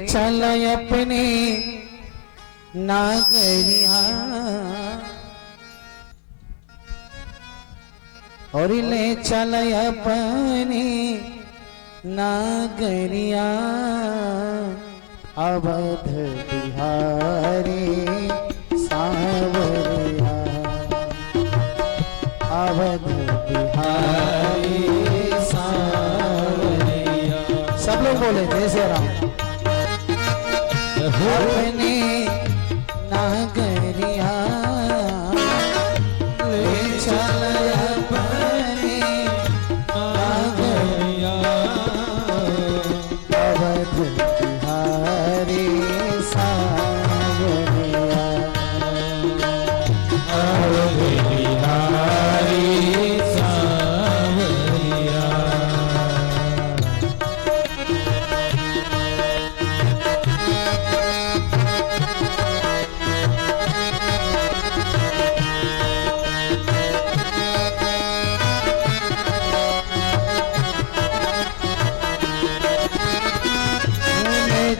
चल अपने नागरिया और ले चल अपने नागरिया अवध बिहारी सावरिया अवध बिहारी सावरिया। सब लोग बोले जय श्री राम। अपने नागरिया ले चल अपने नागरिया अवध बिहारी सावरिया अवध बिहारी सावरिया।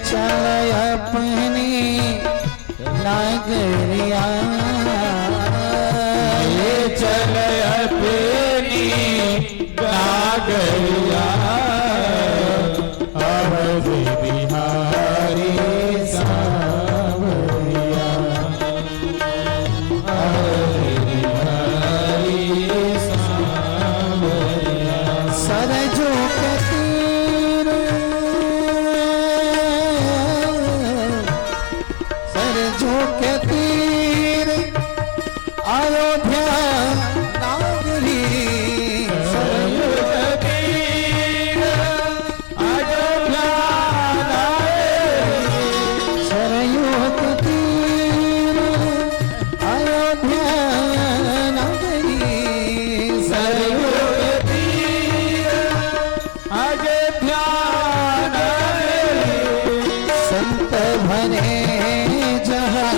चल अपने नागरिया ले चल अपनी नागरिया अवध बिहारी सावरिया अवध बिहारी सावरिया। सरजो के तीर सरजो के तीर अयोध्या नागरी सरजो के तीर अयोध्या नागरी सरयू के तीर अयोध्या नागरी सरयू के तीर अयोध्या नागरी। संत भरे जहाँ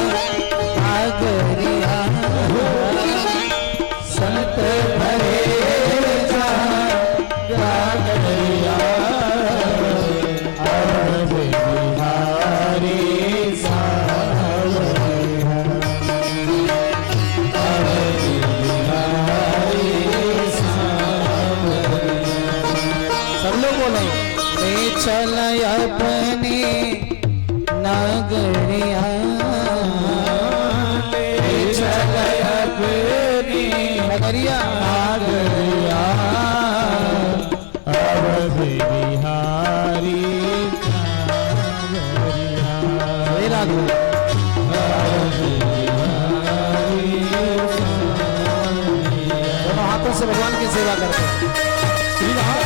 नागरिया संत भरे जहाँ नागरिया अवध बिहारी सावरिया अवध बिहारी सावरिया। सब लोग बोले ले चल अपने नागरिया ले चल अपनी नगरिया नागरिया अवध बिहारी सावरिया मेरा अवध बिहारी सावरिया। दोनों हाथों से भगवान की सेवा करते हैं। श्री राम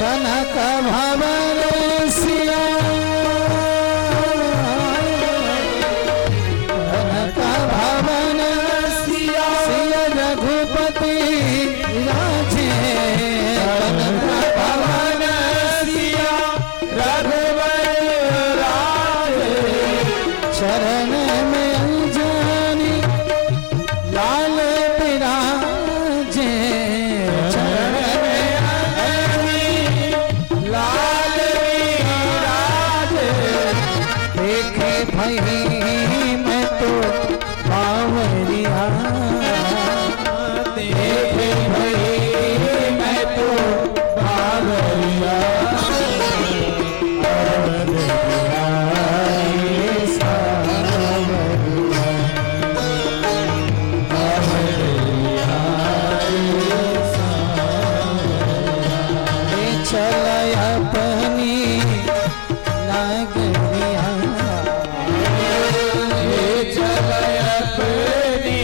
कनक भवन सिया कनक भवन सिया सिया रघुपति राजे कनक भवन सिया रघुवर राजे चरण में अंजनी लाल विराजे चरण में लाल विराजे। देखे भई मैं तो बावरिया देखे भई मैं तो बावरिया अवध बिहारी सावरिया अवध बिहारी सावरिया। ले चल अपनी नागरिया ले चल अपनी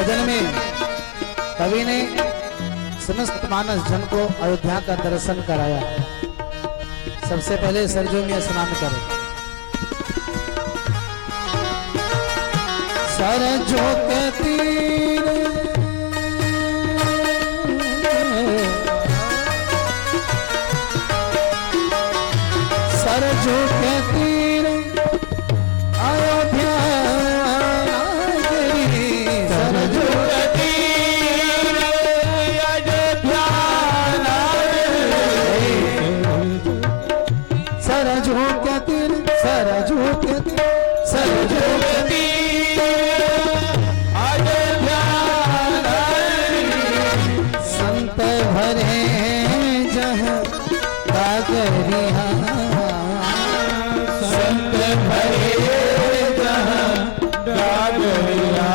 भजन में कवि ने समस्त मानस जन को अयोध्या का दर्शन कराया। सबसे पहले सरजू में स्नान करें। सरजू के तीर सरजू के तीर अयोध्या सरजू के तीर अयोध्या सरजू के तीर सरजू के तीर सरजू के तीर अयोध्या संत भरे जहाँ कागरिया संत भरे जहाँ कागरिया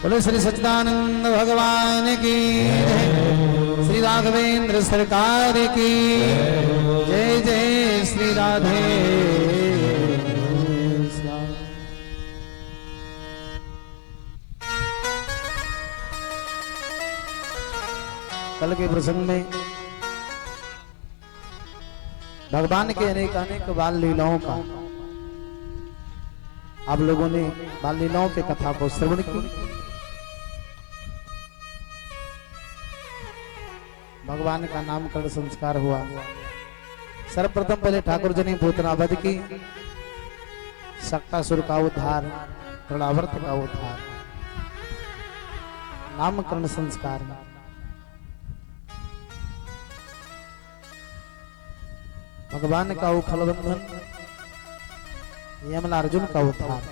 बोले श्री सच्चिदानंद भगवान की जय, श्री राघवेंद्र सरकार की जय। जय श्री राधे श्याम। कल के प्रसंग में भगवान के अनेक अनेक बाल लीलाओं का आप लोगों ने बाल लीलाओं के कथा को श्रवण की। भगवान का नामकरण संस्कार हुआ। सर्वप्रथम पहले ठाकुर जी ने भूतनावध की, शक्तासुर का उद्धार, ऋणावर्त का उद्धार, नामकरण संस्कार में भगवान का उखल बंधन, यमला अर्जुन का उद्धार,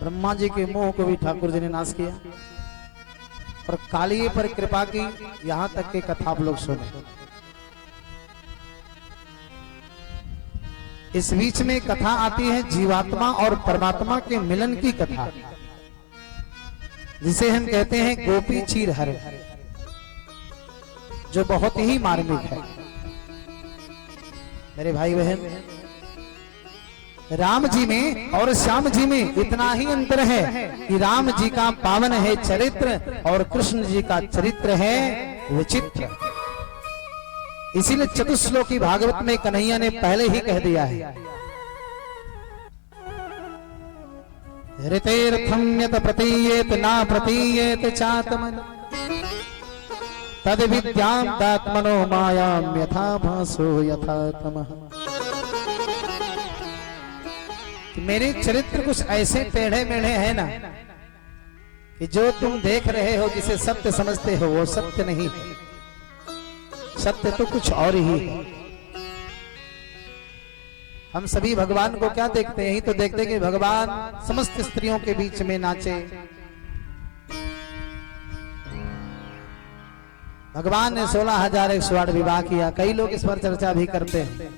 ब्रह्मा जी के मोह को भी ठाकुर जी ने नाश किया और कालिए पर कृपा की। यहां तक के कथा आप लोग सुने। इस बीच में कथा आती है जीवात्मा और परमात्मा के मिलन की कथा, जिसे हम कहते हैं गोपी चीर हर, जो बहुत ही मार्मिक है। मेरे भाई बहन, राम जी में और श्याम जी में इतना ही अंतर है कि राम जी का पावन है चरित्र और कृष्ण जी का चरित्र है विचित्र। इसीलिए चतुश्लोकी भागवत में कन्हैया ने पहले ही कह दिया है, ऋतेर्थम यत प्रतीयेत ना प्रतीयेत चात्मन तद विद्याम तात्मनो मायाम यथा भासो यथा तमः। मेरे चरित्र कुछ ऐसे टेढ़े मेढ़े हैं ना कि जो तुम देख रहे हो, जिसे सत्य समझते हो, वो सत्य नहीं है। सत्य तो कुछ और ही है। हम सभी भगवान को क्या देखते हैं? ही तो देखते हैं कि भगवान समस्त स्त्रियों के बीच में नाचे। भगवान ने 16,108 विवाह किया। कई लोग इस पर चर्चा भी करते हैं,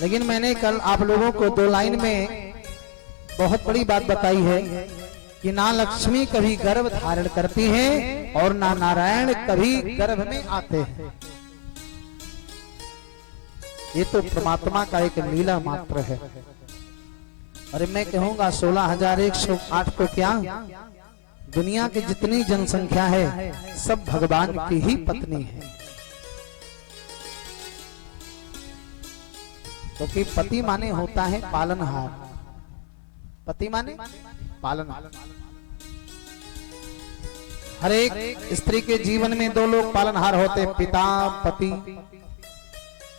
लेकिन मैंने कल आप लोगों को 2 लाइन में बहुत बड़ी बात बताई है कि ना लक्ष्मी कभी गर्भ धारण करती है और ना नारायण कभी गर्भ में आते हैं। ये तो परमात्मा का एक लीला मात्र है। अरे मैं कहूंगा 16,108 को क्या, दुनिया की जितनी जनसंख्या है सब भगवान की ही पत्नी है। क्योंकि पति माने होता है पालनहार। पति माने पालनहार। हर एक स्त्री के जीवन में 2 लोग पालनहार होते, पिता पति।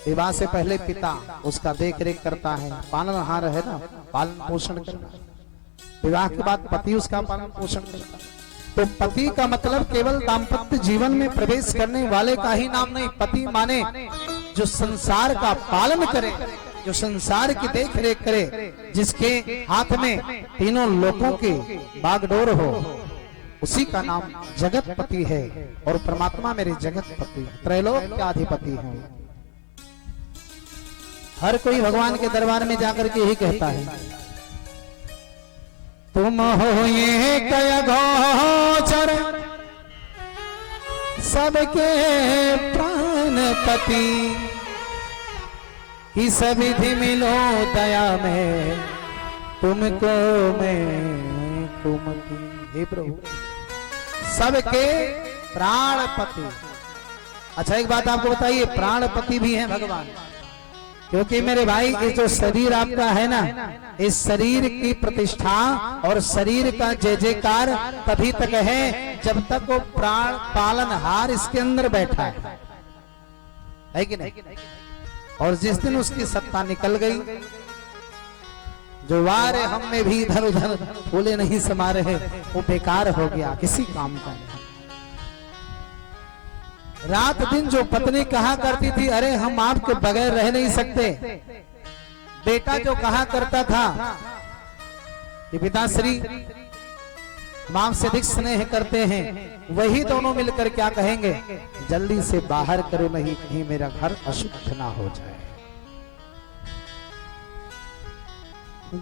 विवाह से पहले पिता उसका देख रेख करता है, पालनहार है ना, पालन पोषण करना। विवाह के बाद पति उसका पालन पोषण करता है। तो पति का मतलब केवल दाम्पत्य जीवन में प्रवेश करने वाले का ही नाम नहीं। पति माने जो संसार का पालन करे, जो संसार की देख रेख करे, जिसके हाथ में तीनों लोकों की बागडोर हो, उसी का नाम जगतपति है। और परमात्मा मेरे जगतपति, त्रैलोक के अधिपति हैं। हर कोई भगवान के दरबार में जाकर के यही कहता है, तुम हो ये कय गोचर सबके प्राणपति, इस विधि मिलो दया में तुमको मैं कुमति। हे प्रभु, सबके प्राणपति। अच्छा एक बात आपको बताइए, प्राणपति भी हैं भगवान, क्योंकि मेरे भाई ये जो शरीर आपका है ना, इस शरीर की प्रतिष्ठा और शरीर का जय जयकार तभी तक है जब तक वो प्राण पालनहार इसके अंदर बैठा है कि नहीं? और जिस दिन उसकी सत्ता निकल गई, जो वार हम में भी इधर उधर फूले नहीं समा रहे, वो बेकार हो गया, किसी काम का नहीं। रात दिन जो पत्नी कहा करती थी, अरे हम आपके बगैर रह नहीं सकते, बेटा जो कहा करता था कि पिताश्री हम आपसे अधिक स्नेह करते हैं, वही दोनों मिलकर क्या कहेंगे, जल्दी से बाहर करो, नहीं कहीं मेरा घर अशुद्ध ना हो जाए।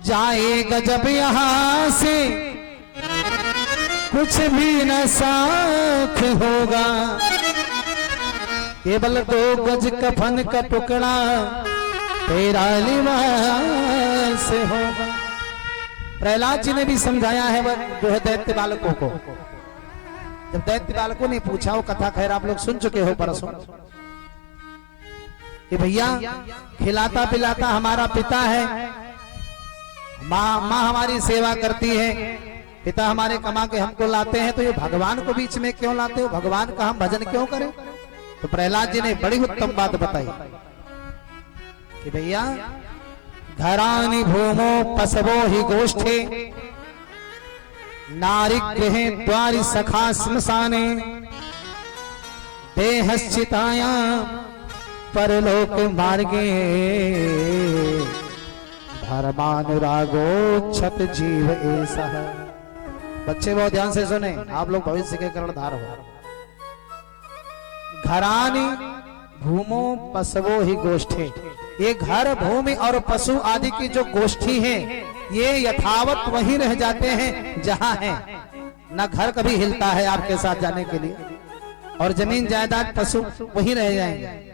जाएगा जब यहां से कुछ भी न साथ होगा, केवल 2 गज कफन का टुकड़ा तेरा लिबास होगा। प्रहलाद जी ने भी समझाया है वह जो है दैत्य बालकों को। जब दैत्य बालकों ने पूछा, वो कथा खैर आप लोग सुन चुके हो परसों, कि भैया खिलाता पिलाता हमारा पिता है, माँ हमारी सेवा करती है, पिता हमारे कमा के हमको लाते हैं, तो ये भगवान को बीच में क्यों लाते हो, भगवान का हम भजन क्यों करें? तो प्रहलाद जी ने बड़ी उत्तम बात बताई कि भैया घरानी भूमो पसवो ही गोष्ठे, नारी गृहे द्वारि सखा श्मशाने, देहश्चिताया परलोक मार्गे, धर्मानुरागो क्षत जीव ऐसा। बच्चे बहुत ध्यान से सुने, आप लोग भविष्य के कर्णधार हो। घरानी भूमो पशवो ही गोष्ठी, ये घर भूमि और पशु आदि की जो गोष्ठी है, ये यथावत वही रह जाते हैं जहां है। न घर कभी हिलता है आपके साथ जाने के लिए, और जमीन जायदाद पशु वही रह जाएंगे।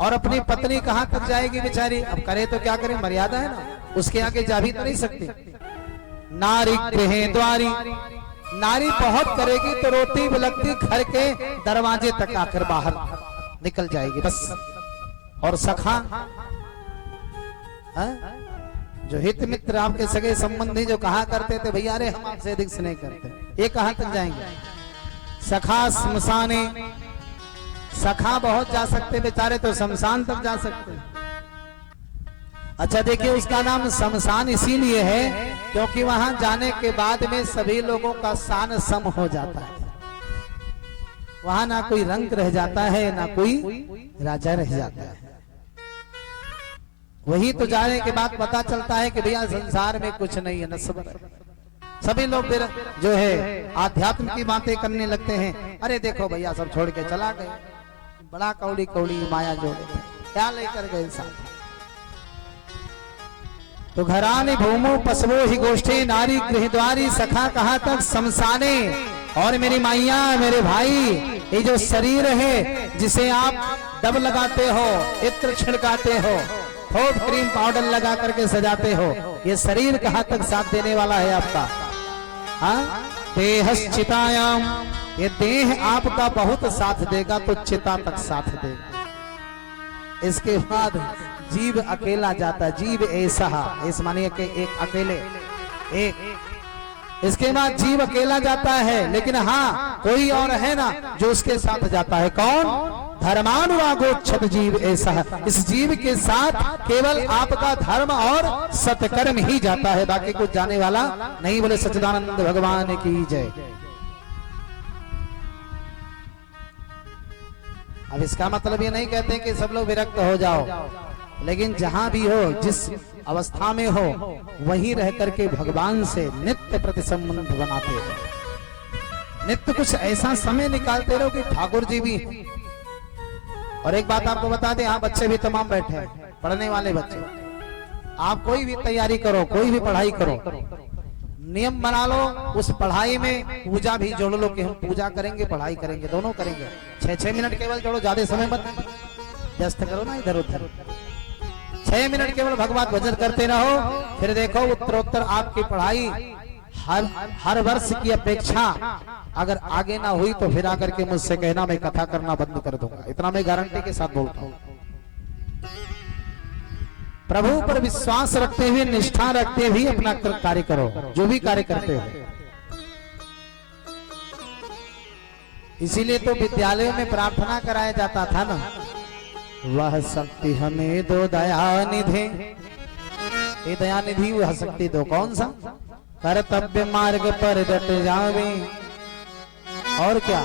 और अपनी पत्नी कहां तक जाएगी बेचारी, अब करे तो क्या करे, मर्यादा है ना, उसके आगे जा भी तो नहीं सकती। नारी गृहे द्वारी, नारी बहुत करेगी तो रोती बिलकती घर के दरवाजे तक आकर बाहर निकल जाएगी बस। और सखा जो हित मित्र आपके सगे संबंधी जो कहा करते थे, भैया अरे हम आपसे अधिक स्नेह करते, ये कहां तक जाएंगे? सखा श्मशाने, सखा बहुत जा सकते बेचारे, तो शमशान तक जा सकते। अच्छा देखिए, उसका नाम शमशान इसीलिए है क्योंकि वहां जाने के बाद में सभी लोगों का सान सम हो जाता है। वहां ना कोई रंग रह जाता है, ना कोई राजा रह जाता है। वही तो जाने के बाद पता चलता है कि भैया संसार में कुछ नहीं है, नस्बर। सभी लोग फिर जो है आध्यात्म की बातें करने लगते हैं, अरे देखो भैया सब छोड़ के चला गए, बड़ा कौड़ी कौड़ी माया जोड़े, क्या लेकर गए साथ। तो घरानी भूमो पशवो ही गोष्ठी, नारी गृहद्वारी सखा कहाँ तक, शमशाने। और मेरी माइया मेरे भाई, ये जो शरीर है जिसे आप डब लगाते हो, इत्र छिड़काते हो, होठ क्रीम पाउडर लगा करके सजाते हो, ये शरीर कहाँ तक साथ देने वाला है आपका? हाँ, देहश्चितायाम, ये देह आपका बहुत साथ देगा तो चिता तक साथ देगा। इसके बाद जीव अकेला जाता, जीव ऐसा, इस मानिए कि एक अकेले एक, इसके बाद जीव अकेला जाता है, लेकिन हाँ कोई और है ना जो उसके साथ जाता है। कौन? धर्मानुरागोच्छत जीव ऐसा है, इस जीव के साथ केवल आपका धर्म और सत्कर्म ही जाता है, बाकी कुछ जाने वाला नहीं। बोले सच्चिदानंद भगवान की जय। अब इसका मतलब ये नहीं कहते कि सब लोग विरक्त हो जाओ, लेकिन जहां भी हो, जिस अवस्था में हो, वहीं रह करके भगवान से नित्य प्रति संबंध बनाते हो। नित्य कुछ ऐसा समय निकालते रहो कि ठाकुर जी भी। और एक बात आपको बता दें, यहाँ बच्चे भी तमाम बैठे हैं, पढ़ने वाले बच्चे। आप कोई भी तैयारी करो, कोई भी पढ़ाई करो, नियम बना लो, उस पढ़ाई में पूजा भी जोड़ लो कि हम पूजा करेंगे, पढ़ाई करेंगे, दोनों करेंगे। 6-6 मिनट केवल जोड़ो, ज्यादा समय मत व्यस्त करो ना इधर उधर। 6 मिनट केवल भगवत भजन करते रहो, फिर देखो उत्तरोत्तर आपकी पढ़ाई हर वर्ष की अपेक्षा अगर आगे ना हुई तो फिर आकर के मुझसे कहना मैं कथा करना बंद कर दूंगा। इतना मैं गारंटी के साथ बोलता हूँ। प्रभु पर विश्वास रखते हुए, निष्ठा रखते हुए अपना कार्य करो, जो भी कार्य करते हो। इसीलिए तो विद्यालयों में प्रार्थना कराया जाता था ना, वह शक्ति हमें दो दयानिधि। ये दयानिधि वह शक्ति दो, कौन सा? कर्तव्य मार्ग पर डट जावे, और क्या?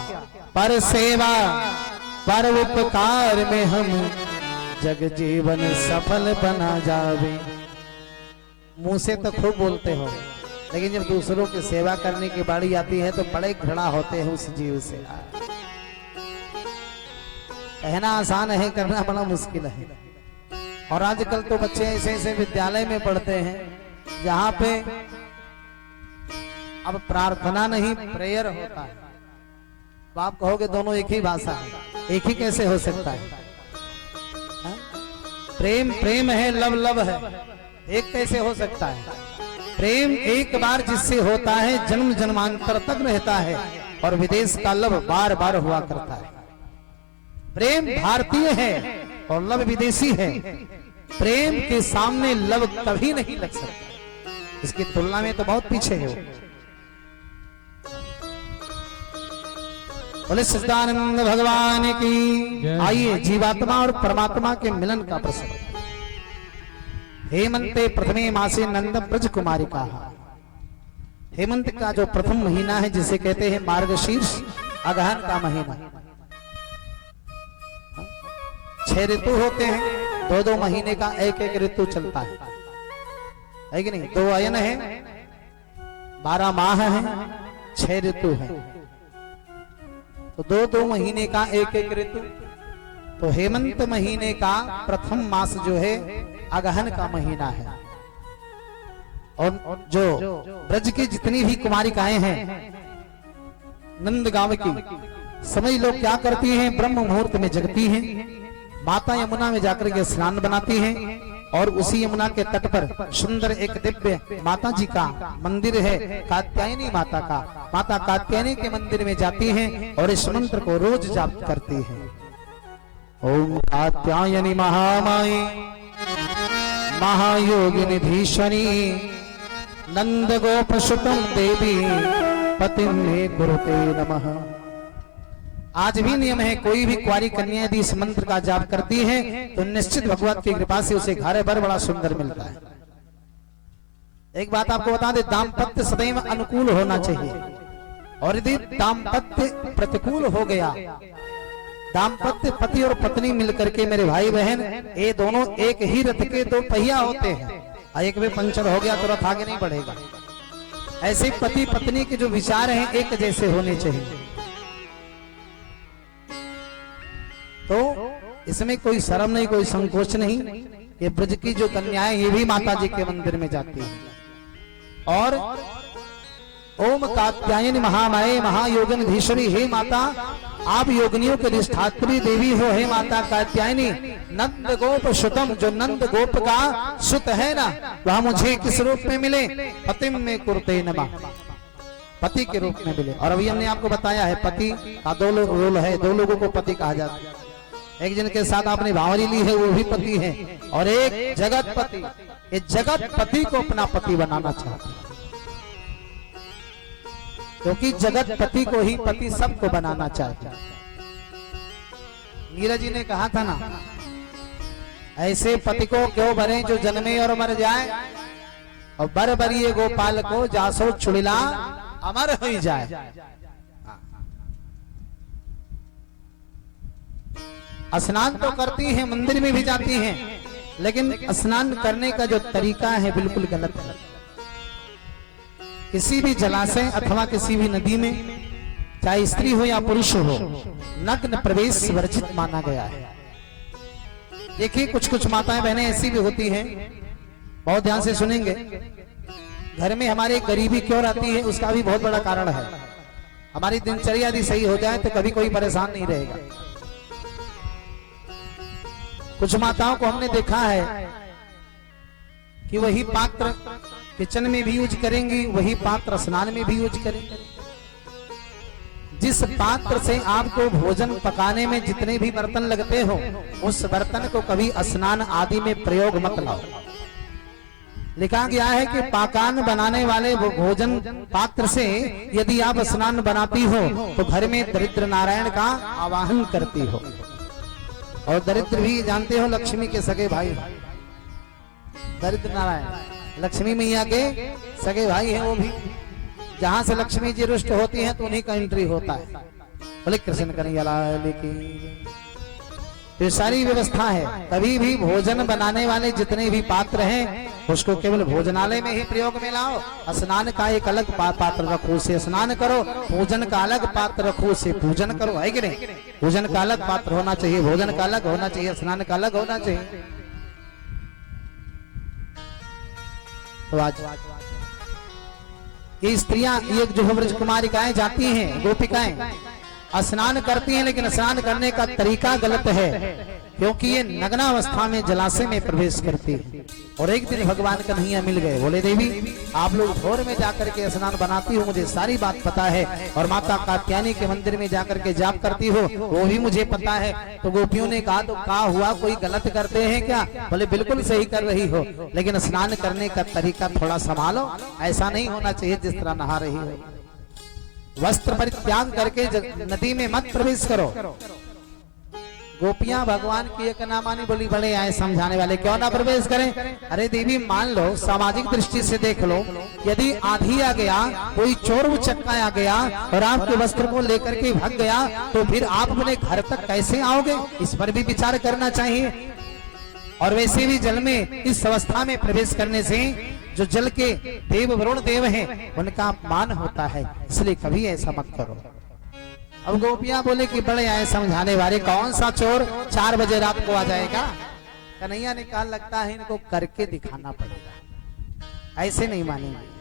पर सेवा पर उपकार में हम जग जीवन सफल बना जावे। मुंह से तो खूब बोलते हो, लेकिन जब दूसरों की सेवा करने की बारी आती है तो बड़े घृणा होते हैं उस जीव से। कहना आसान है, करना बड़ा मुश्किल है। और आजकल तो बच्चे ऐसे ऐसे विद्यालय में पढ़ते हैं जहां पे अब प्रार्थना नहीं प्रेयर होता है। तो आप कहोगे दोनों एक ही भाषा है, एक ही कैसे हो सकता है? प्रेम प्रेम है, लव लव है, एक कैसे हो सकता है? प्रेम एक बार जिससे होता है जन्म जन्मांतर तक रहता है, और विदेश का लव बार बार हुआ करता है। प्रेम भारतीय है और लव विदेशी है। प्रेम के सामने लव कभी नहीं लग सकता, इसकी तुलना में तो बहुत पीछे है। बोले सच्चिदानंद भगवान की। आइए जीवात्मा और परमात्मा के मिलन का प्रसंग। हेमंते प्रथमे मासे नंद ब्रज कुमारी का। हेमंत का जो प्रथम महीना है, जिसे कहते हैं मार्गशीर्ष, अगहन का महीना। 6 ऋतु होते हैं, 2-2 महीने का एक एक ऋतु चलता है कि नहीं? 2 अयन है, 12 माह है, 6 ऋतु है, तो 2-2 महीने का एक एक ऋतु। तो हेमंत महीने का प्रथम मास जो है अगहन का महीना है। और जो ब्रज की जितनी भी कुमारिकाएं हैं नंद गांव की, समझ लोग क्या करती हैं? ब्रह्म मुहूर्त में जगती हैं, माता यमुना में जाकर के स्नान बनाती हैं, और उसी यमुना के तट पर सुंदर एक दिव्य माता जी का मंदिर है, कात्यायनी माता का। माता कात्यायनी के मंदिर में जाती हैं और इस मंत्र को रोज जाप करती हैं। ओम कात्यायनी महामाई महायोगिनी धीशनी नंद गोप सुतम देवी पतिं मे कुरुते नमः। आज भी नियम है, कोई भी कुंवारी कन्या यदि इस मंत्र का जाप करती है तो निश्चित भगवत की कृपा से उसे घर भर बड़ा सुंदर मिलता है। एक बात आपको बता दे, दाम्पत्य सदैव अनुकूल होना चाहिए, और यदि दाम्पत्य प्रतिकूल हो गया, दाम्पत्य पति और पत्नी मिलकर के, मेरे भाई बहन, ये दोनों एक ही रथ के 2 पहिया होते हैं, एक भी पंचर हो गया तो रथ आगे नहीं बढ़ेगा। ऐसे पति पत्नी के जो विचार हैं एक जैसे होने चाहिए। तो इसमें कोई शर्म नहीं, कोई संकोच नहीं। ये ब्रज की जो कन्याएं, ये भी माता जी के मंदिर में जाती हैं। और ओम कात्यायनी महामाये महायोगन धीश्वरी, हे माता आप योगिनियों के अधिष्ठात्री देवी हो, हे माता कात्यायनी। नंद गोप सुतम, जो नंद गोप का सुत है ना, वह मुझे किस रूप में मिले? पतिं मे कुरुते नमः, पति के रूप में मिले। और अभी हमने आपको बताया है पति का 2 रोल है, 2 लोगों को पति कहा जाता है। एक जिनके साथ आपने भावरी ली है वो भी पति है, और एक जगत पति। ये जगत पति को अपना पति बनाना चाहता है, क्योंकि जगत पति को ही पति सबको बनाना चाहता है। नीरज जी ने कहा था ना, ऐसे पति को क्यों भरे जो जन्मे और मर जाए, और बर बरिए गोपाल को जासो चुड़िला अमर हो जाए। स्नान तो करती हैं, मंदिर में भी जाती हैं, लेकिन स्नान करने का जो तरीका है बिल्कुल गलत है। किसी भी जलाशय अथवा किसी भी नदी में, चाहे स्त्री हो या पुरुष हो, नग्न प्रवेश वर्जित माना गया है। देखिए कुछ कुछ माताएं बहनें ऐसी भी होती हैं, बहुत ध्यान से सुनेंगे, घर में हमारे गरीबी क्यों रहती है उसका भी बहुत बड़ा कारण है। हमारी दिनचर्या यदि सही हो जाए तो कभी कोई परेशान नहीं रहेगा। कुछ माताओं को हमने देखा है कि वही पात्र किचन में भी यूज करेंगी, वही पात्र स्नान में भी यूज करेंगे। जिस पात्र से आपको भोजन पकाने में जितने भी बर्तन लगते हो, उस बर्तन को कभी स्नान आदि में प्रयोग मत लाओ। लिखा गया है कि पाकान बनाने वाले वो भोजन पात्र से यदि आप स्नान बनाती हो तो घर में दरिद्र नारायण का आवाहन करती हो। और दरिद्र भी जानते हो लक्ष्मी के सगे भाई, दरिद्र नारायण लक्ष्मी मैया के सगे भाई हैं। वो भी जहां से लक्ष्मी जी रुष्ट होती हैं तो उन्हीं का एंट्री होता है। बोले कृष्ण कन्हैया लाल की। ये सारी व्यवस्था है। कभी भी भोजन बनाने वाले जितने भी पात्र हैं उसको केवल भोजनालय में ही प्रयोग में लाओ। स्नान का एक अलग पात्र रखो, उसे स्नान करो। पूजन का अलग पात्र रखो, उसे पूजन करो, है कि नहीं? पूजन का अलग पात्र होना चाहिए, भोजन का अलग होना चाहिए, स्नान का अलग होना चाहिए। तो आज ये स्त्रियां, ये जो ब्रज कुमारिकाएं जाती हैं, गोपिकाएं स्नान करती हैं, लेकिन स्नान करने का तरीका गलत है, क्योंकि ये नग्नावस्था में जलाशय में प्रवेश करती है। और एक दिन भगवान कन्हैया मिल गए, बोले देवी आप लोग भोर में जाकर के स्नान बनाती हो, मुझे सारी बात पता है, और माता कात्यायनी के मंदिर में जाकर के जाप करती हो, वो भी मुझे पता है। तो गोपियों ने कहा तो क्या हुआ, कोई गलत करते हैं क्या? बोले बिल्कुल सही कर रही हो, लेकिन स्नान करने का तरीका थोड़ा संभालो। ऐसा नहीं होना चाहिए जिस तरह नहा रही हो। वस्त्र परित्याग करके नदी में मत प्रवेश करो। गोपियां भगवान की एक ना मानी, बोली बड़े आए समझाने वाले, क्यों ना प्रवेश करें? अरे देवी मान लो, सामाजिक दृष्टि से देख लो, यदि आंधी आ गया, कोई चोर उचक्का आ गया और आपके वस्त्र को लेकर के भाग गया, तो फिर आप अपने घर तक कैसे आओगे? इस पर भी विचार करना चाहिए। और वैसे भी जल में इस अवस्था में प्रवेश करने से जो जल के देव वरुण देव हैं उनका अपमान होता है, इसलिए कभी ऐसा मत करो। अब गोपियां बोले कि बड़े आए समझाने वाले, कौन सा चोर 4 बजे रात को आ जाएगा? कन्हैया ने कहा लगता है इनको करके दिखाना पड़ेगा, ऐसे नहीं मानेंगे।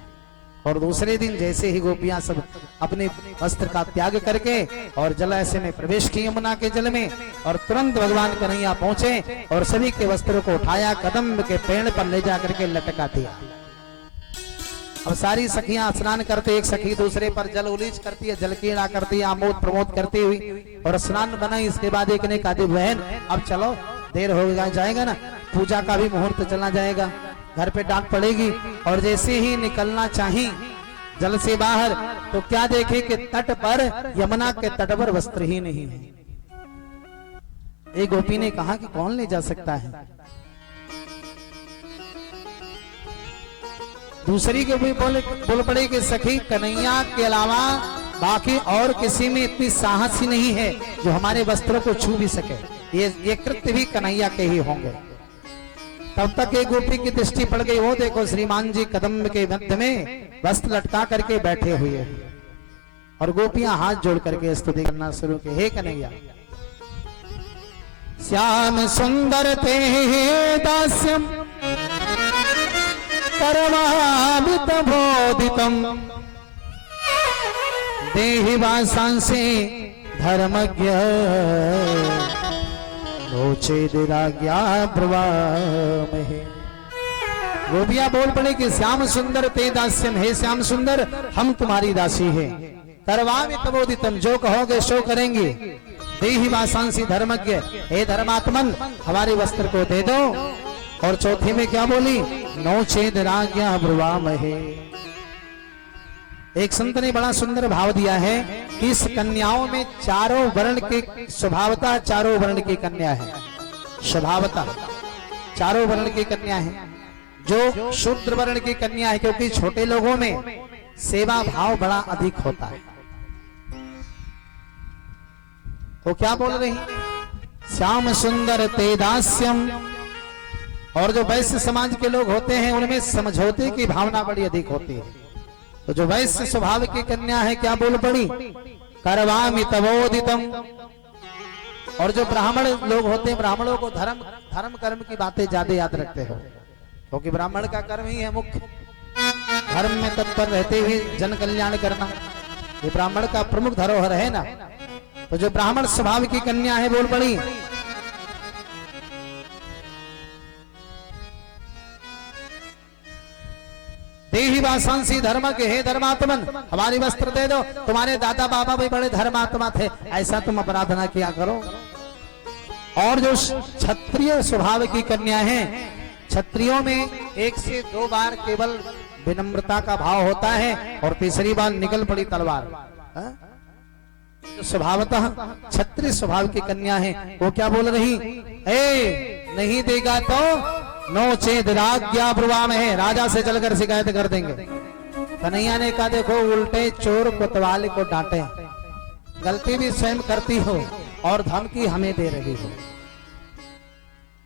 और दूसरे दिन जैसे ही गोपियां सब अपने वस्त्र का त्याग करके और जलाशय में प्रवेश किए यमुना के जल में, और तुरंत भगवान कन्हैया पहुंचे और सभी के वस्त्रों को उठाया, कदम के पेड़ पर ले जाकर के लटका दिया। अब सारी सखियां स्नान करते, एक सखी दूसरे पर जल उलीच करती है, जल कीड़ा करती है, आमोद प्रमोद करती हुई, और स्नान बनाई। इसके बाद एक ने कहा बहन अब चलो, देर हो जाएगा ना, पूजा का भी मुहूर्त चला जाएगा, घर पे डांट पड़ेगी। और जैसे ही निकलना चाहिए जल से बाहर, तो क्या देखे कि तट पर, यमुना के तट पर वस्त्र ही नहीं है। एक गोपी ने कहा कि कौन ले जा सकता है? दूसरी के भी बोल पड़े कि सखी कन्हैया के अलावा बाकी और किसी में इतनी साहस ही नहीं है जो हमारे वस्त्रों को छू भी सके। ये कृत्य भी कन्हैया के ही होंगे। तब तक एक गोपी की दृष्टि पड़ गई, वो देखो श्रीमान जी कदम के मध्य में वस्त्र लटका करके बैठे हुए, और गोपियां हाथ जोड़ करके स्तुति करना शुरू की, हे कन्हैया श्याम सुंदर ते दास्यम परमामित बोधितम देहि वासांसे धर्मज्ञ नोचेदिराज्ञा ब्रवामहे। गोपियां बोल पड़े कि श्याम सुंदर ते दास्यम, हे श्याम सुंदर हम तुम्हारी दासी हैं। करवामित बोधितम, जो कहोगे सो करेंगे। देहि वासांसी धर्मज्ञ, हे धर्मात्मन हमारे वस्त्र को दे दो। और चौथे में क्या बोली? नोचेद राज्ञा ब्रुवामहे। एक संत ने बड़ा सुंदर भाव दिया है कि इस कन्याओं में चारों वर्ण के स्वभावतः चारों वर्ण की कन्या है, स्वभावतः चारों वर्ण की कन्या है। जो शूद्र वर्ण की कन्या है, क्योंकि छोटे लोगों में सेवा भाव बड़ा अधिक होता है। तो क्या बोल रही? श्याम सुंदर ते दास्यम। और जो वैश्य समाज के लोग होते हैं उनमें समझौते की भावना बड़ी अधिक होती है। तो जो वैश्य स्वभाव की कन्या है क्या बोल पड़ी, करवामि तवोदितम। और जो ब्राह्मण लोग होते हैं, ब्राह्मणों को धर्म कर्म की बातें ज्यादा याद रखते हो, क्योंकि ब्राह्मण का कर्म ही है मुख्य, धर्म में तत्पर रहते हुए जन कल्याण करना, ये ब्राह्मण का प्रमुख धरोहर है ना। तो जो ब्राह्मण स्वभाव की कन्या है बोल पड़ी, देहि वासांसी धर्म के, हे धर्मात्मन हमारी वस्त्र दे दो, तुम्हारे दादा बाबा भी बड़े धर्मात्मा थे, ऐसा तुम अपराधना किया करो। और जो क्षत्रिय स्वभाव की कन्या है, क्षत्रियों में 1 से 2 बार केवल विनम्रता का भाव होता है और तीसरी बार निकल पड़ी तलवार। जो स्वभावतः क्षत्रिय स्वभाव की कन्या है वो क्या बोल रही, ए नहीं देगा तो नो चेद राज्ञा ब्रुवाम है, राजा से चलकर शिकायत कर देंगे। कन्हैया ने कहा देखो उल्टे चोर कोतवाल को डांटे, गलती भी स्वयं करती हो और धमकी हमें दे रही हो।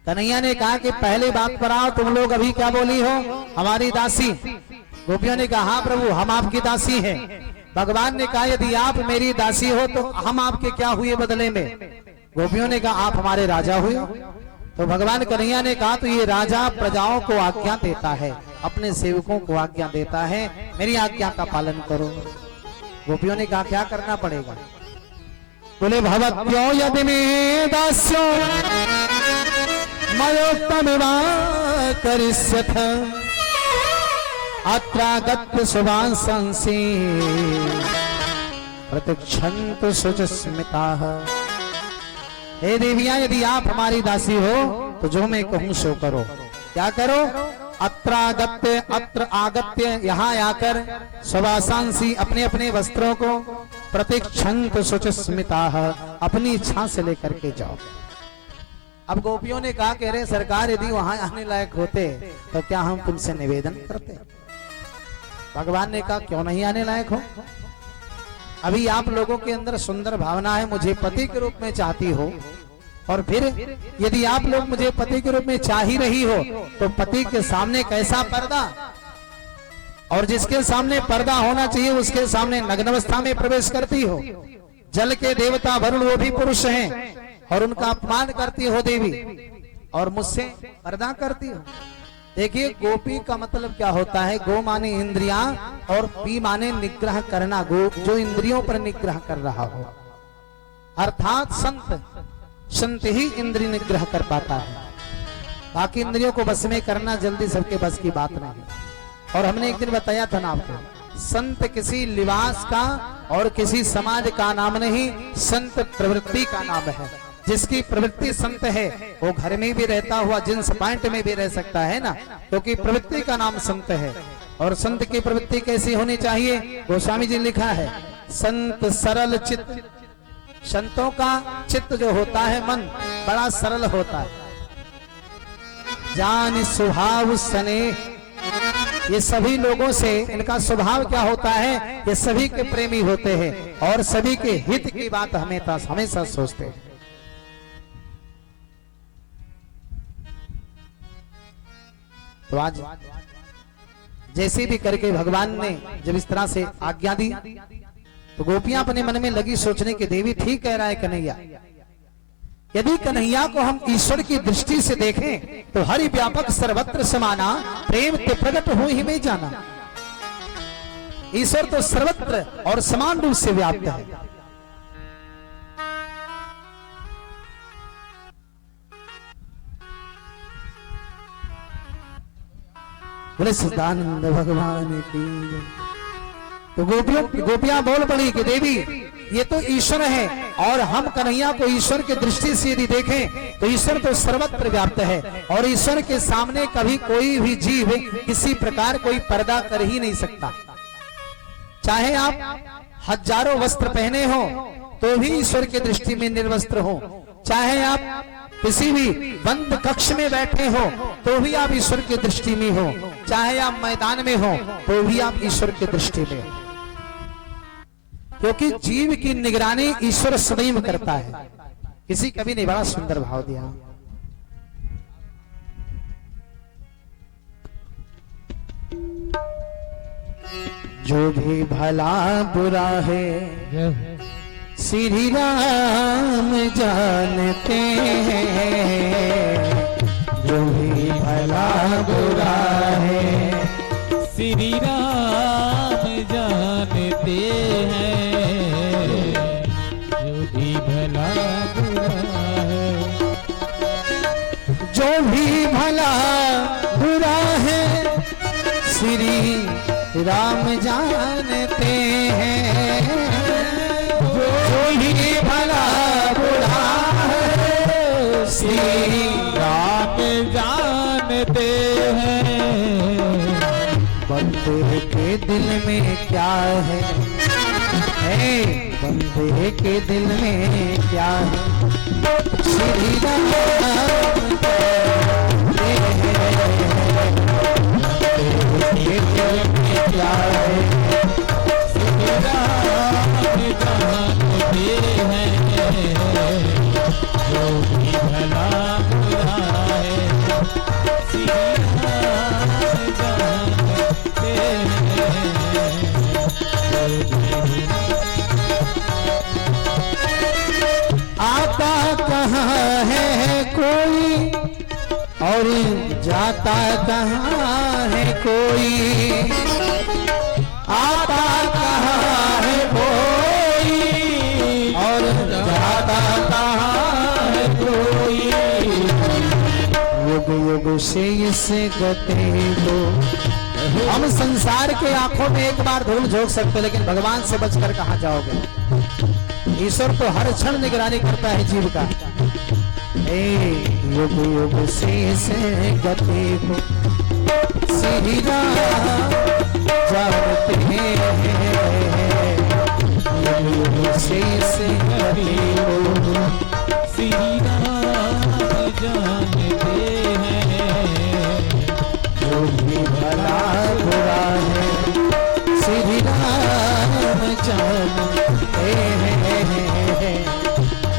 कन्हैया ने कहा कि पहले बात पर आओ, तुम लोग अभी क्या बोली हो, हमारी दासी। गोपियों ने कहा हाँ प्रभु हम आपकी दासी हैं। भगवान ने कहा यदि आप मेरी दासी हो तो हम आपके क्या हुए बदले में। गोपियों ने कहा आप हमारे राजा हुए। तो भगवान कन्हैया ने कहा तो ये राजा प्रजाओं को आज्ञा देता है, अपने सेवकों को आज्ञा देता है, मेरी आज्ञा का पालन करो। गोपियों ने कहा क्या करना पड़ेगा, बोले भवत्यो यदि में दास्यो मयोक्तमिवा करिष्यथ अत्रागत्य शुभांसंसि प्रतिक्षन्तु शुचिस्मिताः। हे देवियां यदि आप हमारी दासी हो तो जो मैं कहूं सो करो। क्या करो, अत्र आगत्य यहाँ आकर शुभांसि अपने अपने वस्त्रों को प्रतिक्षन्तु शुचिस्मिताः अपनी इच्छा से लेकर के जाओ। अब गोपियों ने कहा कि अरे सरकार यदि वहां आने लायक होते तो क्या हम तुमसे निवेदन करते। भगवान ने कहा क्यों नहीं आने लायक हो, अभी आप लोगों के अंदर सुंदर भावना है, मुझे पति के रूप में चाहती हो, और फिर यदि आप लोग मुझे पति के रूप में चाह ही रही हो तो पति के सामने कैसा पर्दा, और जिसके सामने पर्दा होना चाहिए उसके सामने नग्न अवस्था में प्रवेश करती हो। जल के देवता वरुण वो भी पुरुष हैं और उनका अपमान करती हो देवी, और मुझसे पर्दा करती हो। देखिए गोपी का मतलब क्या होता है, गो माने इंद्रियां और पी माने निग्रह करना, गो जो इंद्रियों पर निग्रह कर रहा हो, अर्थात संत ही इंद्रिय निग्रह कर पाता है, बाकी इंद्रियों को बस में करना जल्दी सबके बस की बात नहीं। और हमने एक दिन बताया था ना आपको, संत किसी लिबास का और किसी समाज का नाम नहीं, संत प्रवृत्ति का नाम है। जिसकी प्रवृत्ति संत है वो घर में भी रहता हुआ जींस पैंट में भी रह सकता है ना, क्योंकि प्रवृत्ति का नाम संत है। और संत की प्रवृत्ति कैसी होनी चाहिए, गोस्वामी जी लिखा है, संत सरल चित्त, संतों का चित्त जो होता है मन बड़ा सरल होता है। जान स्वभाव स्नेह, ये सभी लोगों से इनका स्वभाव क्या होता है, ये सभी के प्रेमी होते हैं और सभी के हित की बात हमेशा सोचते हैं। तो आज जैसे भी करके भगवान ने जब इस तरह से आज्ञा दी तो गोपियां अपने मन में लगी सोचने की देवी ठीक कह रहा है कन्हैया, यदि कन्हैया को हम ईश्वर की दृष्टि से देखें तो हरि व्यापक सर्वत्र समाना, प्रेम ते प्रकट हो ही में जाना। ईश्वर तो सर्वत्र और समान रूप से व्याप्त है। बोले सदानंद भगवान की। तो गोपियां बोल पड़ी कि देवी ये तो ईश्वर है, और हम कन्हैया को ईश्वर की दृष्टि से यदि देखें तो ईश्वर तो सर्वत्र व्याप्त है, और ईश्वर के सामने कभी कोई भी जीव किसी प्रकार कोई पर्दा कर ही नहीं सकता। चाहे आप हजारों वस्त्र पहने हो तो भी ईश्वर की दृष्टि में निर्वस्त्र हो, चाहे आप किसी भी बंद कक्ष में बैठे हो तो भी आप ईश्वर की दृष्टि में हो, चाहे आप मैदान में हो तो भी आप ईश्वर की दृष्टि में हो, क्योंकि जीव की निगरानी ईश्वर सदैव करता है। किसी कवि ने बड़ा सुंदर भाव दिया। जो भी भला बुरा है श्री राम जानते हैं, जो भी भला बुरा है श्री राम जानते हैं, जो भी भला बुरा है। जो भी भला बुरा है श्री राम जानते हैं, जो भी भला बुरा है श्री राम जानते हैं, बंदे के दिल में क्या है, बंदे के दिल में क्या है श्री राम जानते हैं, बंदे के दिल में क्या है श्री राम जानते हैं, जो भी भला बुरा है श्री राम जानते हैं, जो भी आता कहाँ है कोई और जाता कहाँ है कोई, आता कहाँ है कोई और जाता कहाँ है कोई, युग युग से इस गते को हम संसार के आंखों में एक बार धूल झोंक सकते, लेकिन भगवान से बचकर कहाँ जाओगे। ईश्वर तो हर क्षण निगरानी करता है जीव का। युग युग से गति को श्री राम जानते हैं, युग युग से गति को श्री राम जानते हैं, जो भी भला बुरा है श्री राम जानते हैं,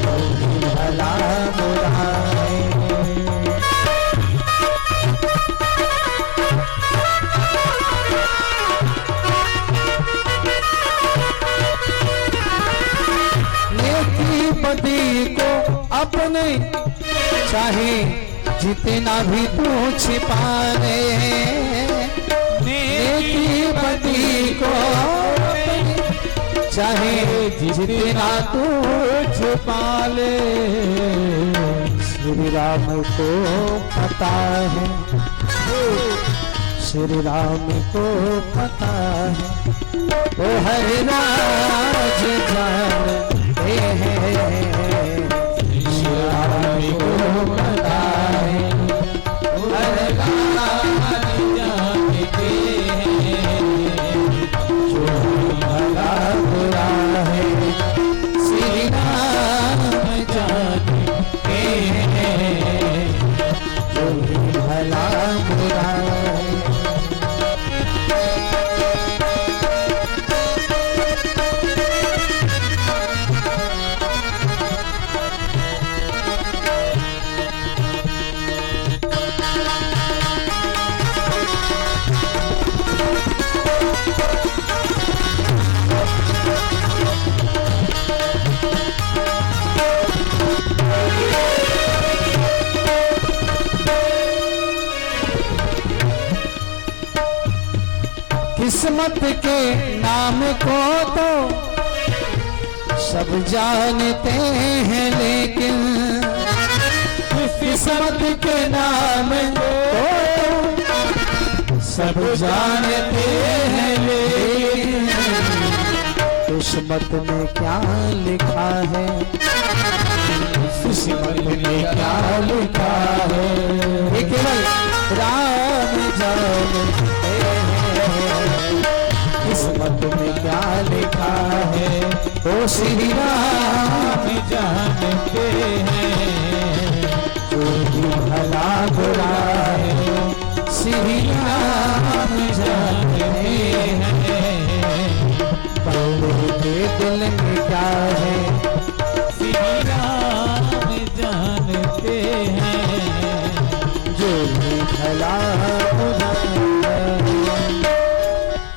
जो भी भला बुरा है। नेकी बदी को अपने चाहे जितना भी तू छिपा ले, नेकी बदी को चाहे जितना तू छुपा ले, श्री राम को पता है, श्री राम को पता है, वो हर राज जानते हैं, श्री राम को पता है, वो हर राज जानते हैं, जो भला बुरा है श्री राम जानते हैं, जो भला बुरा है। किस्मत के नाम को तो सब जानते हैं, लेकिन किस्मत के नाम को तो सब जानते हैं, लेकिन किस्मत में क्या लिखा है, किस्मत में क्या लिखा है, ये केवल राम जानते हैं, किस्मत में क्या लिखा है, ओ श्री राम जानते हैं, जो भी भला बुरा है श्री राम जानते हैं, बंदे के दिल में क्या है श्री राम पहला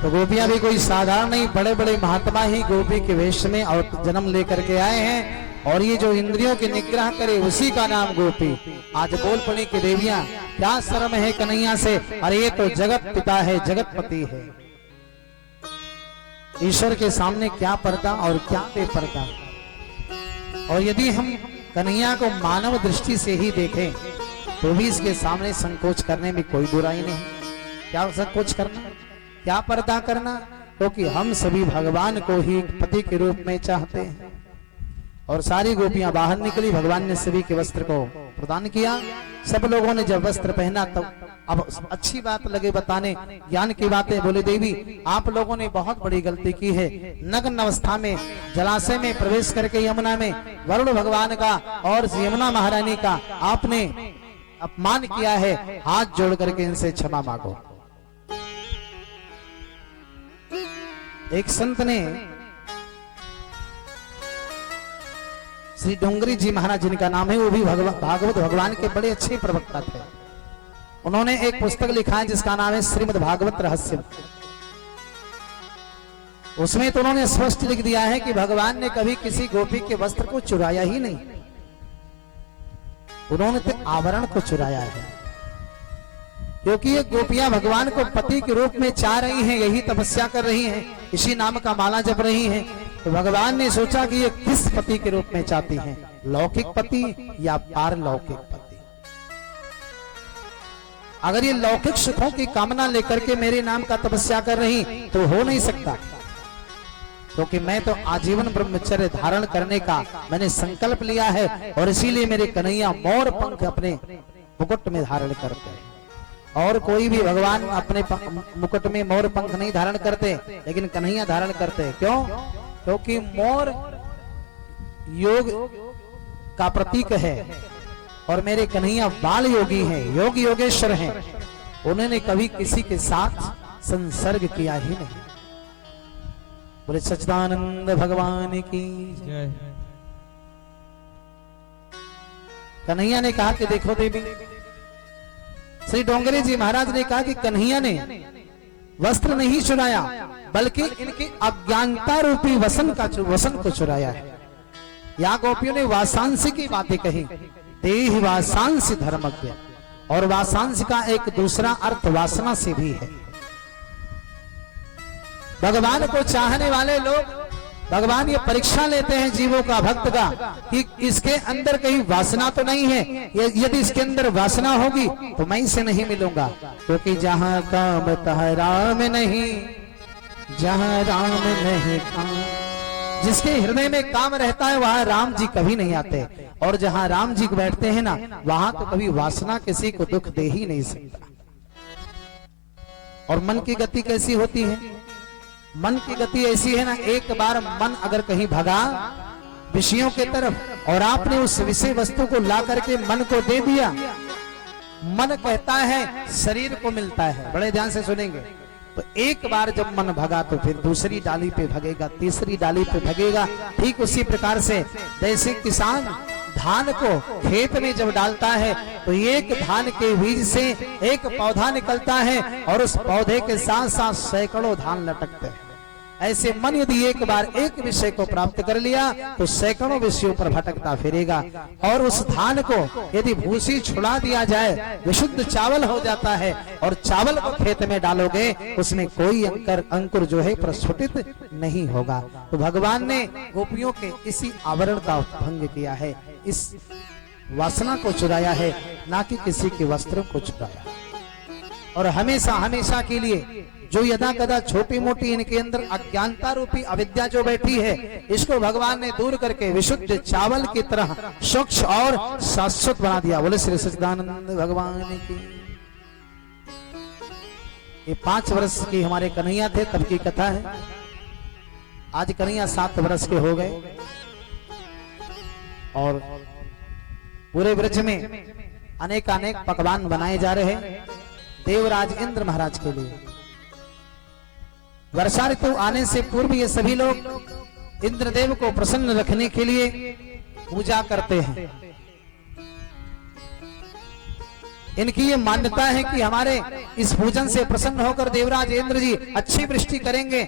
तो गोपियां भी कोई साधारण नहीं, बड़े बड़े महात्मा ही गोपी के वेश में और जन्म लेकर के आए हैं। और ये जो इंद्रियों के निग्रह करे उसी का नाम गोपी। आज बोल पड़ी कि देवियां क्या शर्म है कन्हैया से, अरे ये तो जगत पिता है, जगतपति है। ईश्वर के सामने क्या पर्दा और क्या बेपर्दा। और यदि हम कन्हैया को मानव दृष्टि से ही देखें तो भी इसके सामने संकोच करने में कोई बुराई नहीं। क्या संकोच करना, क्या पर्दा करना, क्योंकि हम सभी भगवान को ही पति के रूप में चाहते हैं। और सारी गोपियां बाहर निकली, भगवान ने सभी के वस्त्र को प्रदान किया। सब लोगों ने जब वस्त्र पहना तब अब अच्छी बात लगे बताने, ज्ञान की बातें। बोले देवी आप लोगों ने बहुत बड़ी गलती की है। नग्न अवस्था में जलाशय में प्रवेश करके यमुना में वरुण भगवान का और यमुना महारानी का आपने अपमान किया है। हाथ जोड़ करके इनसे क्षमा मांगो। एक संत ने श्री डोंगरी जी महाराज जिनका नाम है, वो भी भागवत भगवान के बड़े अच्छे प्रवक्ता थे। उन्होंने एक पुस्तक लिखा है जिसका नाम है श्रीमद् भागवत रहस्य। उसमें तो उन्होंने स्पष्ट लिख दिया है कि भगवान ने कभी किसी गोपी के वस्त्र को चुराया ही नहीं, उन्होंने तो आवरण को चुराया है। क्योंकि ये गोपियां भगवान को पति के रूप में चाह रही हैं, यही तपस्या कर रही हैं, इसी नाम का माला जप रही हैं। तो भगवान ने सोचा कि ये किस पति के रूप में चाहती हैं, लौकिक पति या पारलौकिक पति। अगर ये लौकिक सुखों की कामना लेकर के मेरे नाम का तपस्या कर रही तो हो नहीं सकता, क्योंकि मैं तो आजीवन ब्रह्मचर्य धारण करने का मैंने संकल्प लिया है। और इसीलिए मेरे कन्हैया मोर पंख अपने मुकुट में धारण करते हैं। और कोई भी भगवान अपने मुकुट में मोर पंख नहीं धारण करते, लेकिन कन्हैया धारण करते हैं। क्यों? क्योंकि मोर योग का प्रतीक है और मेरे कन्हैया बाल योगी हैं, योग योगेश्वर हैं। उन्होंने कभी किसी के साथ संसर्ग किया ही नहीं। बोले सच्चिदानंद भगवान की जय। कन्हैया ने कहा कि देखो देवी, श्री डोंगरे जी महाराज ने कहा कि कन्हैया ने वस्त्र नहीं चुराया, बल्कि इनकी अज्ञानता रूपी वसन को चुराया है। या गोपियों ने वासांश की बातें कही, देह वासांश धर्मज्ञ। और वासांश का एक दूसरा अर्थ वासना से भी है। भगवान को चाहने वाले लोग, भगवान ये परीक्षा लेते हैं जीवों का, भक्त का, कि इसके अंदर कहीं वासना तो नहीं है। यदि इसके अंदर वासना होगी तो मैं इसे नहीं मिलूंगा। क्योंकि जहां काम तहाँ राम नहीं, जहां राम नहीं काम। जिसके हृदय में काम रहता है वहां राम जी कभी नहीं आते। और जहां राम जी बैठते हैं ना, वहां तो कभी वासना किसी को दुख दे ही नहीं सकता। और मन की गति कैसी होती है? मन की गति ऐसी है ना, एक बार मन अगर कहीं भगा विषयों के तरफ और आपने उस विषय वस्तु को ला करके मन को दे दिया, मन कहता है शरीर को मिलता है। बड़े ध्यान से सुनेंगे। तो एक बार जब मन भगा तो फिर दूसरी डाली पे भगेगा, तीसरी डाली पे भगेगा। ठीक उसी प्रकार से जैसे किसान धान को खेत में जब डालता है तो एक धान के बीज से एक पौधा निकलता है और उस पौधे के साथ साथ सैकड़ों धान लटकते हैं। ऐसे मन यदि एक बार एक विषय को प्राप्त कर लिया तो सैकड़ों विषयों पर भटकता फिरेगा। और उस धान को यदि भूसी छुड़ा दिया जाए, विशुद्ध चावल हो जाता है। और चावल को खेत में डालोगे उसमें कोई अंकुर जो है प्रस्फुटित नहीं होगा। तो भगवान ने गोपियों के इसी आवरण का भंग किया है, इस वासना को चुराया है, ना कि किसी के वस्त्रों को चुराया। और हमेशा हमेशा के लिए जो यदा कदा छोटी मोटी इनके अंदर अज्ञानता रूपी अविद्या जो बैठी है, इसको भगवान ने दूर करके विशुद्ध चावल की तरह स्वच्छ और शाश्वत बना दिया। बोले श्री सच्चिदानंद भगवान की। ये 5 वर्ष की हमारे कन्हैया थे तब की कथा है। आज कन्हैया 7 वर्ष के हो गए और पूरे ब्रज में अनेक अनेक पकवान बनाए जा रहे हैं देवराज इंद्र महाराज के लिए। वर्षा ऋतु आने से पूर्व ये सभी लोग इंद्रदेव को प्रसन्न रखने के लिए पूजा करते हैं। इनकी ये मान्यता है कि हमारे इस पूजन से प्रसन्न होकर देवराज इंद्र जी अच्छी वृष्टि करेंगे।